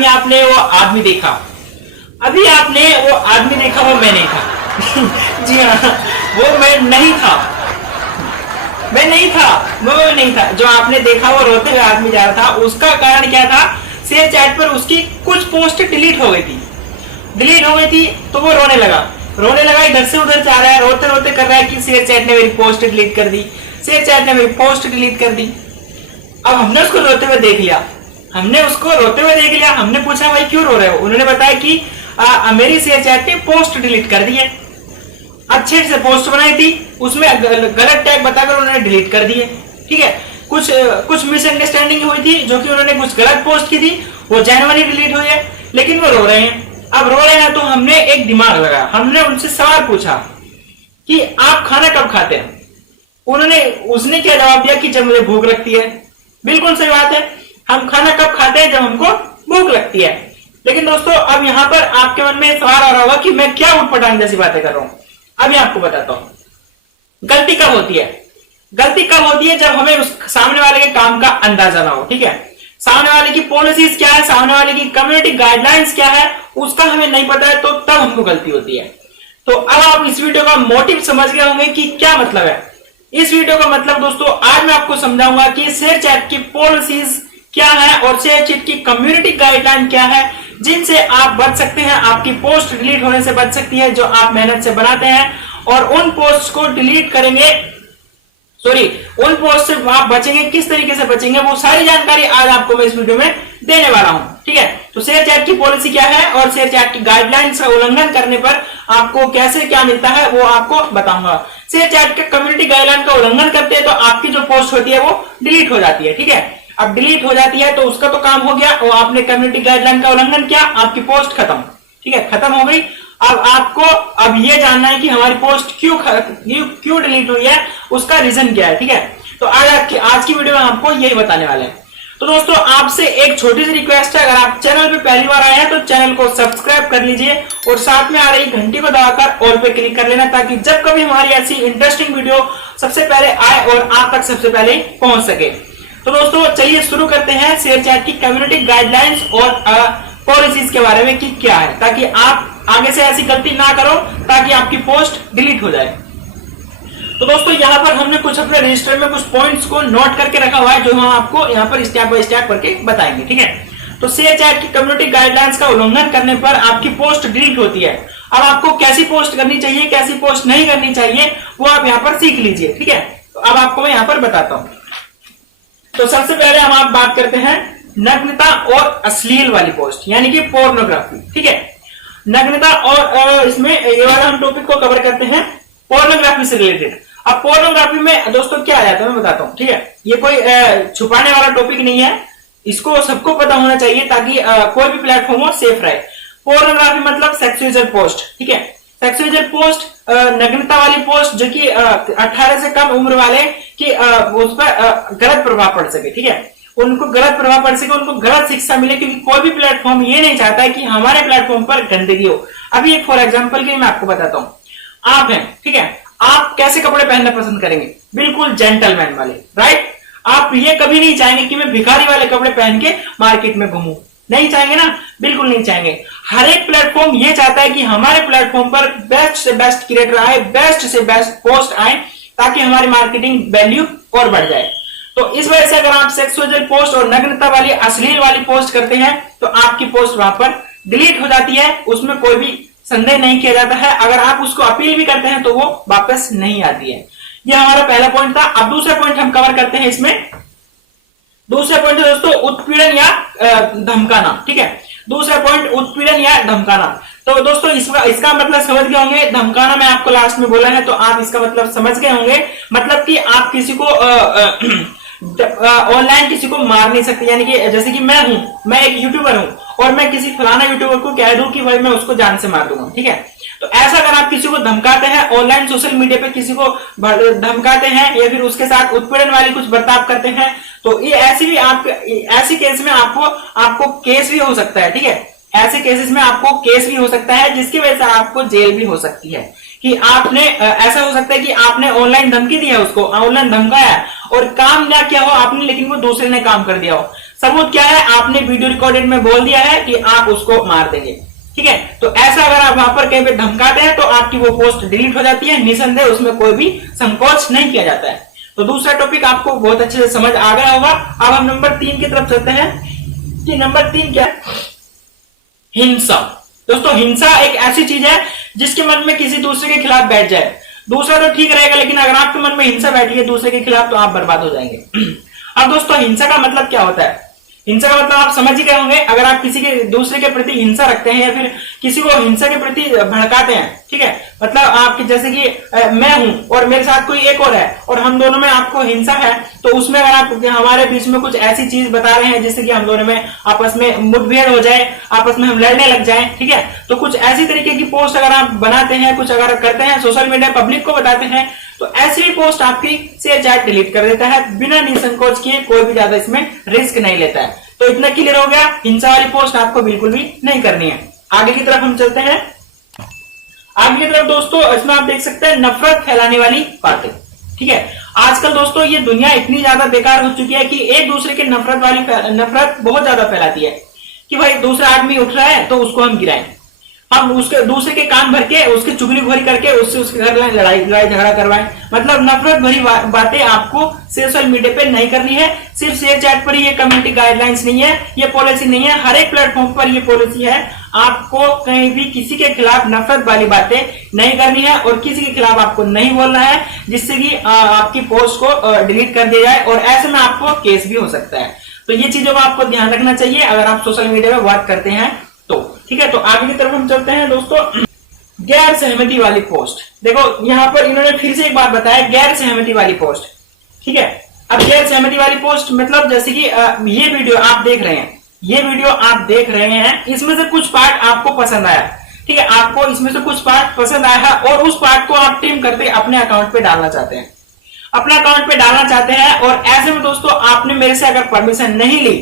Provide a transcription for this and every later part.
अभी आपने वो आदमी देखा, अभी आपने वो आदमी देखा, वो मैं नहीं था। जी हाँ, वो मैं नहीं था, मैं नहीं था, वो नहीं था। जो आपने देखा वो रोते हुए आदमी जा रहा था, उसका कारण क्या था? शेयर चैट पर उसकी कुछ पोस्ट डिलीट हो गई थी, डिलीट हो गई थी तो वो रोने लगा, इधर से उधर जा रहा है, रोते रोते कर रहा है कि शेयर चैट ने मेरी पोस्ट डिलीट कर दी, शेयर चैट ने मेरी पोस्ट डिलीट कर दी। अब हमने उसको रोते हुए देख लिया, हमने पूछा भाई क्यों रो रहे हो? उन्होंने बताया कि मेरी शेयर चैट ने पोस्ट डिलीट कर दी है, अच्छे से पोस्ट बनाई थी, उसमें गलत टैग बताकर उन्होंने डिलीट कर दिए। ठीक है, कुछ मिसअंडरस्टैंडिंग हुई थी, जो कि उन्होंने कुछ गलत पोस्ट की थी, वो जेन्युइनली डिलीट हुई है, लेकिन वो रो रहे हैं। अब रो रहे हैं तो हमने एक दिमाग लगाया, हमने उनसे सवाल पूछा कि आप खाना कब खाते हैं? उसने क्या जवाब दिया कि जब मुझे भूख लगती है। बिल्कुल सही बात है, हम खाना कब खाते हैं? जब हमको भूख लगती है। लेकिन दोस्तों, अब यहाँ पर आपके मन में सवाल आ रहा होगा कि मैं क्या उठपटांग जैसी बातें कर रहा हूं। अभी आपको बताता हूं गलती कब होती है। गलती कब होती है? जब हमें उस सामने वाले के काम का अंदाजा ना हो। ठीक है, सामने वाले की पॉलिसीज क्या है, सामने वाले की कम्युनिटी गाइडलाइंस क्या है, उसका हमें नहीं पता है, तो तब हमको गलती होती है। तो अब आप इस वीडियो का मोटिव समझ गए होंगे कि क्या मतलब है। इस वीडियो का मतलब दोस्तों, आज मैं आपको समझाऊंगा कि शेयर चैट की पॉलिसीज क्या है और शेयर चैट की कम्युनिटी गाइडलाइन क्या है, जिनसे आप बच सकते हैं, आपकी पोस्ट डिलीट होने से बच सकती है, जो आप मेहनत से बनाते हैं, और उन पोस्ट को डिलीट करेंगे, उन पोस्ट से आप बचेंगे, किस तरीके से बचेंगे, वो सारी जानकारी आज आपको मैं इस वीडियो में देने वाला हूं। ठीक है, तो शेयर चैट की पॉलिसी क्या है और शेयर चैट की गाइडलाइंस का उल्लंघन करने पर आपको कैसे क्या मिलता है, वो आपको बताऊंगा। शेयर चैट के कम्युनिटी गाइडलाइन का उल्लंघन करते हैं तो आपकी जो पोस्ट होती है वो डिलीट हो जाती है। ठीक है, अब डिलीट हो जाती है तो उसका तो काम हो गया, वो आपने कम्युनिटी गाइडलाइन का उल्लंघन किया, आपकी पोस्ट खत्म। ठीक है, खत्म हो गई। अब आपको अब ये जानना है कि हमारी पोस्ट क्यों डिलीट हुई है, उसका रीजन क्या है। ठीक है, तो आज की वीडियो में आपको यही बताने वाले हैं। तो दोस्तों, आपसे एक छोटी सी रिक्वेस्ट है, अगर आप चैनल पे पहली बार आए हैं तो चैनल को सब्सक्राइब कर लीजिए और साथ में आ रही घंटी को दबाकर ऑल पे क्लिक कर लेना, ताकि जब कभी हमारी ऐसी इंटरेस्टिंग वीडियो सबसे पहले आए और आप तक सबसे पहले पहुंच सके। तो दोस्तों, चलिए शुरू करते हैं शेयर चैट की कम्युनिटी गाइडलाइंस और पॉलिसीज के बारे में कि क्या है, ताकि आप आगे से ऐसी गलती ना करो, ताकि आपकी पोस्ट डिलीट हो जाए। तो दोस्तों, यहाँ पर हमने कुछ अपने रजिस्टर में कुछ पॉइंट्स को नोट करके रखा हुआ है, जो हम आपको यहाँ पर स्टेप बाय स्टेप करके बताएंगे। ठीक है, तो शेयर चैट की कम्युनिटी गाइडलाइंस का उल्लंघन करने पर आपकी पोस्ट डिलीट होती है। अब आपको कैसी पोस्ट करनी चाहिए, कैसी पोस्ट नहीं करनी चाहिए, वो आप यहाँ पर सीख लीजिए। ठीक है, तो अब आपको मैं यहाँ पर बताता हूँ। तो सबसे पहले हम आप बात करते हैं नग्नता और अश्लील वाली पोस्ट, यानी कि पोर्नोग्राफी। ठीक है, नग्नता और इसमें ये वाला हम टॉपिक को कवर करते हैं पोर्नोग्राफी से रिलेटेड। अब पोर्नोग्राफी में दोस्तों क्या आ जाता है मैं बताता हूँ। ठीक है, ये कोई छुपाने वाला टॉपिक नहीं है, इसको सबको पता होना चाहिए, ताकि कोई भी प्लेटफॉर्म हो सेफ रहे। पोर्नोग्राफी मतलब सेक्सुअल पोस्ट। ठीक है, सेक्सुअल पोस्ट, नग्नता वाली पोस्ट, जो कि 18 से कम उम्र वाले की उस पर गलत प्रभाव पड़ सके। ठीक है, उनको गलत प्रभाव पड़ सके, उनको गलत शिक्षा मिले, क्योंकि कोई भी प्लेटफॉर्म ये नहीं चाहता है कि हमारे प्लेटफॉर्म पर गंदगी हो। अभी एक फॉर एग्जांपल के मैं आपको बताता हूँ। आप हैं, ठीक है, आप कैसे कपड़े पहनना पसंद करेंगे? बिल्कुल जेंटलमैन वाले, राइट। आप ये कभी नहीं चाहेंगे कि मैं भिखारी वाले कपड़े पहन के मार्केट में घूमूं, नहीं चाहेंगे ना, बिल्कुल नहीं चाहेंगे। हर एक प्लेटफॉर्म ये चाहता है कि हमारे प्लेटफॉर्म पर बेस्ट से बेस्ट क्रिएटर आए, बेस्ट से बेस्ट पोस्ट आए, ताकि हमारी मार्केटिंग वैल्यू और बढ़ जाए। तो इस वजह से अगर आप सेक्सुअल पोस्ट और नग्नता वाली अश्लील वाली पोस्ट करते हैं तो आपकी पोस्ट वहां पर डिलीट हो जाती है, उसमें कोई भी संदेह नहीं किया जाता है। अगर आप उसको अपील भी करते हैं तो वो वापस नहीं आती है। यह हमारा पहला पॉइंट था। अब दूसरा पॉइंट हम कवर करते हैं इसमें। दूसरा पॉइंट है दोस्तों उत्पीड़न या धमकाना। ठीक है, दूसरा पॉइंट उत्पीड़न या धमकाना। तो दोस्तों इसका मतलब समझ गए होंगे। धमकाना मैं आपको लास्ट में बोला है, तो आप इसका मतलब समझ गए होंगे। मतलब कि आप किसी को ऑनलाइन किसी को मार नहीं सकते, यानी कि जैसे कि मैं एक यूट्यूबर हूं और मैं किसी फलाना यूट्यूबर को कह दूं कि भाई मैं उसको जान से मार दूंगा। ठीक है, तो ऐसा अगर आप किसी को धमकाते हैं, ऑनलाइन सोशल मीडिया पे किसी को धमकाते हैं या फिर उसके साथ उत्पीड़न वाली कुछ बर्ताव करते हैं, तो ये ऐसी केस में आपको केस भी हो सकता है। ठीक है, ऐसे केसेस में आपको केस भी हो सकता है, जिसकी वजह से आपको जेल भी हो सकती है। कि आपने ऐसा हो सकता है कि आपने ऑनलाइन धमकी दी है, उसको ऑनलाइन धमकाया और काम ना किया हो आपने, लेकिन वो दूसरे ने काम कर दिया हो। सबूत क्या है, आपने वीडियो रिकॉर्डेड में बोल दिया है कि आप उसको मार देंगे, ठीक है। तो ऐसा अगर आप वहां पर कहीं पे धमकाते हैं तो आपकी वो पोस्ट डिलीट हो जाती है, निसंदेह उसमें कोई भी संकोच नहीं किया जाता है। तो दूसरा टॉपिक आपको बहुत अच्छे से समझ आ गया होगा। अब हम नंबर 3 की तरफ चलते हैं कि नंबर 3 क्या है, हिंसा। दोस्तों हिंसा एक ऐसी चीज है जिसके मन में किसी दूसरे के खिलाफ बैठ जाए, दूसरा तो ठीक रहेगा, लेकिन अगर आपके मन में हिंसा बैठी है दूसरे के खिलाफ तो आप बर्बाद हो जाएंगे। अब दोस्तों हिंसा का मतलब क्या होता है, हिंसा का मतलब आप समझ ही गए होंगे। अगर आप किसी के दूसरे के प्रति हिंसा रखते हैं या फिर किसी को हिंसा के प्रति भड़काते हैं, ठीक है, मतलब आपके जैसे कि मैं हूं और मेरे साथ कोई एक और है और हम दोनों में आपको हिंसा है, तो उसमें अगर आप हमारे बीच में कुछ ऐसी चीज बता रहे हैं जिससे कि हम दोनों में आपस में मुठभेड़ हो जाए, आपस में हम लड़ने लग जाए, ठीक है, तो कुछ ऐसी तरीके की पोस्ट अगर आप बनाते हैं, कुछ अगर करते हैं, सोशल मीडिया पब्लिक को बताते हैं, तो ऐसी भी पोस्ट आपकी शेयर चैट डिलीट कर देता है बिना निसंकोच किए, कोई भी ज्यादा इसमें रिस्क नहीं लेता है। तो इतना क्लियर हो गया, हिंसा वाली पोस्ट आपको बिल्कुल भी नहीं करनी है। आगे की तरफ हम चलते हैं। आगे की तरफ दोस्तों इसमें आप देख सकते हैं नफरत फैलाने वाली बातें, ठीक है। आजकल दोस्तों ये दुनिया इतनी ज्यादा बेकार हो चुकी है कि एक दूसरे के नफरत बहुत ज्यादा फैलाती है कि भाई दूसरा आदमी उठ रहा है तो उसको हम गिराएं, हम उसके दूसरे के कान भर के उसकी चुगलीखोरी करके उससे उसके घर लड़ाई झगड़ा करवाएं। मतलब नफरत भरी बातें आपको सोशल मीडिया पे नहीं करनी है। सिर्फ शेयर चैट पर ये कम्युनिटी गाइडलाइंस नहीं है, ये पॉलिसी नहीं है, हर एक प्लेटफॉर्म पर ये पॉलिसी है। आपको कहीं भी किसी के खिलाफ नफरत वाली बातें नहीं करनी है और किसी के खिलाफ आपको नहीं बोलना है जिससे कि आपकी पोस्ट को डिलीट कर दिया जाए, और ऐसे में आपको केस भी हो सकता है। तो ये चीजों का आपको ध्यान रखना चाहिए अगर आप सोशल मीडिया में बात करते हैं तो, ठीक है। तो आगे की तरफ हम चलते हैं दोस्तों, गैर सहमति वाली पोस्ट। देखो यहाँ पर इन्होंने फिर से एक बात बताया, गैर सहमति वाली पोस्ट, ठीक है। अब गैर सहमति वाली पोस्ट मतलब जैसे कि ये वीडियो आप देख रहे हैं, ये वीडियो आप देख रहे हैं, इसमें से कुछ पार्ट आपको पसंद आया, ठीक है, आपको इसमें से कुछ पार्ट पसंद आया है और उस पार्ट को आप ट्रिम करके अपने अकाउंट पे डालना चाहते हैं, अपने अकाउंट पे डालना चाहते हैं। और ऐसे में दोस्तों आपने मेरे से अगर परमिशन नहीं ली,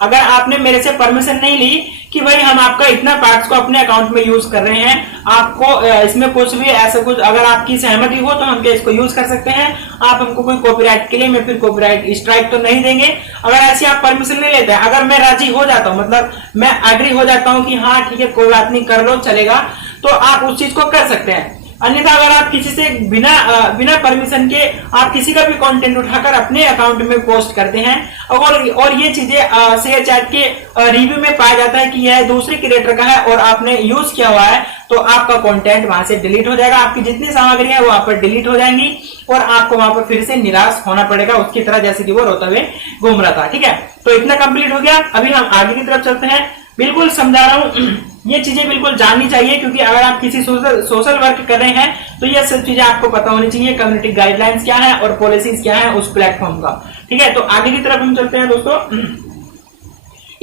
अगर आपने मेरे से परमिशन नहीं ली कि भाई हम आपका इतना पार्ट्स को अपने अकाउंट में यूज कर रहे हैं, आपको इसमें कुछ भी ऐसा कुछ अगर आपकी सहमति हो तो हम क्या इसको यूज कर सकते हैं, आप हमको कोई कॉपीराइट के लिए में फिर कॉपीराइट स्ट्राइक तो नहीं देंगे। अगर ऐसी आप परमिशन नहीं लेते हैं, अगर मैं राजी हो जाता हूं, मतलब मैं एग्री हो जाता हूं कि हाँ ठीक है कोई बात नहीं कर लो चलेगा, तो आप उस चीज को कर सकते हैं। अन्यथा अगर आप किसी से बिना परमिशन के आप किसी का भी कंटेंट उठाकर अपने अकाउंट में पोस्ट करते हैं और ये चीजें शेयर चैट के रिव्यू में पाया जाता है कि यह दूसरे क्रिएटर का है और आपने यूज किया हुआ है, तो आपका कंटेंट वहां से डिलीट हो जाएगा, आपकी जितनी सामग्री है वो वहां पर डिलीट हो जाएंगी और आपको वहां पर फिर से निराश होना पड़ेगा उसकी तरह, जैसे कि वो रोते हुए घूम रहा था, ठीक है। तो इतना कंप्लीट हो गया। अभी हम आगे की तरफ चलते हैं। बिल्कुल समझा रहा हूं, ये चीजें बिल्कुल जाननी चाहिए क्योंकि अगर आप किसी सोशल वर्क कर रहे हैं तो ये सब चीजें आपको पता होनी चाहिए, कम्युनिटी गाइडलाइंस क्या है और पॉलिसीज क्या है उस प्लेटफॉर्म का, ठीक है। तो आगे की तरफ हम चलते हैं दोस्तों।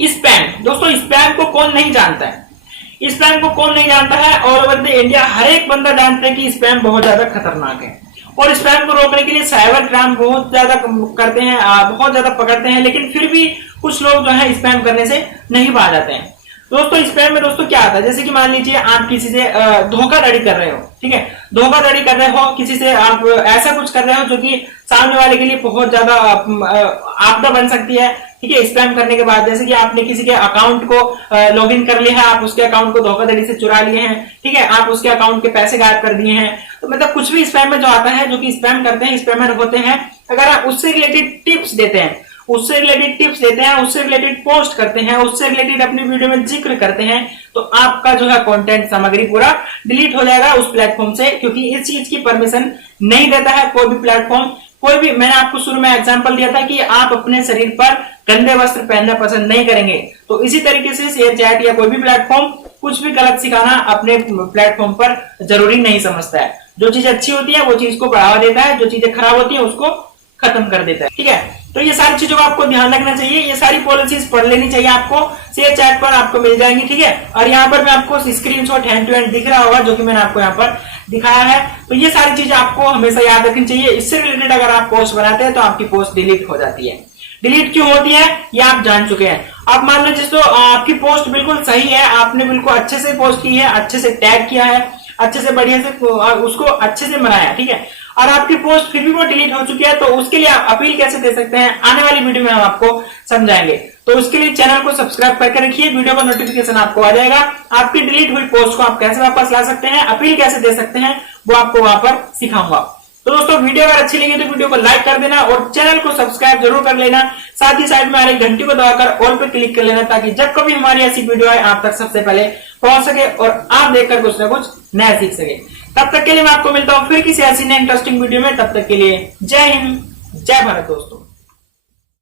स्पैम, दोस्तों स्पैम को कौन नहीं जानता है, स्पैम को कौन नहीं जानता है, और ओवर द इंडिया हर एक बंदा जानता है कि स्पैम बहुत ज्यादा खतरनाक है और स्पैम को रोकने के लिए साइबर क्राइम बहुत ज्यादा करते हैं, बहुत ज्यादा पकड़ते हैं, लेकिन फिर भी कुछ लोग जो है स्पैम करने से नहीं बाज आते हैं। दोस्तों स्पैम में दोस्तों क्या आता है, जैसे कि मान लीजिए आप किसी से धोखाधड़ी कर रहे हो, ठीक है, धोखाधड़ी कर रहे हो किसी से, आप ऐसा कुछ कर रहे हो जो कि सामने वाले के लिए बहुत ज्यादा आपदा बन सकती है, ठीक है। स्पैम करने के बाद जैसे कि आपने किसी के अकाउंट को लॉगिन कर लिया है, आप उसके अकाउंट को धोखाधड़ी से चुरा लिए हैं, ठीक है, आप उसके अकाउंट के पैसे गायब कर दिए हैं, तो मतलब कुछ भी स्पैम में जो आता है, जो कि स्पैम करते हैं, स्पैमर होते हैं, अगर आप उससे रिलेटेड टिप्स देते हैं, उससे रिलेटेड पोस्ट करते हैं, उससे रिलेटेड अपनी वीडियो में जिक्र करते हैं, तो आपका जो है कंटेंट सामग्री पूरा डिलीट हो जाएगा उस प्लेटफॉर्म से, क्योंकि इस चीज की परमिशन नहीं देता है कोई भी प्लेटफॉर्म। कोई भी, मैंने आपको शुरू में एग्जांपल दिया था कि आप अपने शरीर पर गंदे वस्त्र पहनना पसंद नहीं करेंगे, तो इसी तरीके से शेयर चैट या कोई भी प्लेटफॉर्म कुछ भी गलत सिखाना अपने प्लेटफॉर्म पर जरूरी नहीं समझता है। जो चीज अच्छी होती है वो चीज को बढ़ावा देता है, जो चीजें खराब होती है उसको खत्म कर देता है, ठीक है। तो ये सारी चीजों का आपको ध्यान रखना चाहिए, ये सारी पॉलिसीज पढ़ लेनी चाहिए आपको, शेयर चैट पर आपको मिल जाएंगी, ठीक है। और यहाँ पर मैं आपको स्क्रीनशॉट हैंड टू हैंड दिख रहा होगा जो कि मैंने आपको यहाँ पर दिखाया है। तो ये सारी चीजें आपको हमेशा याद रखनी चाहिए। इससे रिलेटेड अगर आप पोस्ट बनाते हैं तो आपकी पोस्ट डिलीट हो जाती है। डिलीट क्यों होती है ये आप जान चुके हैं। आप मान लो जिसको आपकी पोस्ट बिल्कुल सही है, आपने बिल्कुल अच्छे से पोस्ट की है, अच्छे से टैग किया है, अच्छे से बढ़िया से उसको अच्छे से बनाया, ठीक है, और आपकी पोस्ट फिर भी वो डिलीट हो चुकी है, तो उसके लिए आप अपील कैसे दे सकते हैं, आने वाली वीडियो में हम आपको समझाएंगे। तो उसके लिए चैनल को सब्सक्राइब करके रखिए, वीडियो का नोटिफिकेशन आपको आ जाएगा। आपकी डिलीट हुई पोस्ट को आप कैसे वापस ला सकते हैं, अपील कैसे दे सकते हैं, वो आपको वहां पर सिखाऊंगा। तो दोस्तों वीडियो अगर अच्छी लगी तो वीडियो को लाइक कर देना और चैनल को सब्सक्राइब जरूर कर लेना। साथ ही साइड में आ रही घंटी को दबाकर ऑल पे क्लिक कर लेना, ताकि जब कभी हमारी ऐसी वीडियो आए आप तक सबसे पहले पहुंच सके और आप देखकर कुछ ना कुछ नया सीख सके। तब तक के लिए मैं आपको मिलता हूं फिर किसी ऐसी नई इंटरेस्टिंग वीडियो में। तब तक के लिए जय हिंद, जय भारत दोस्तों।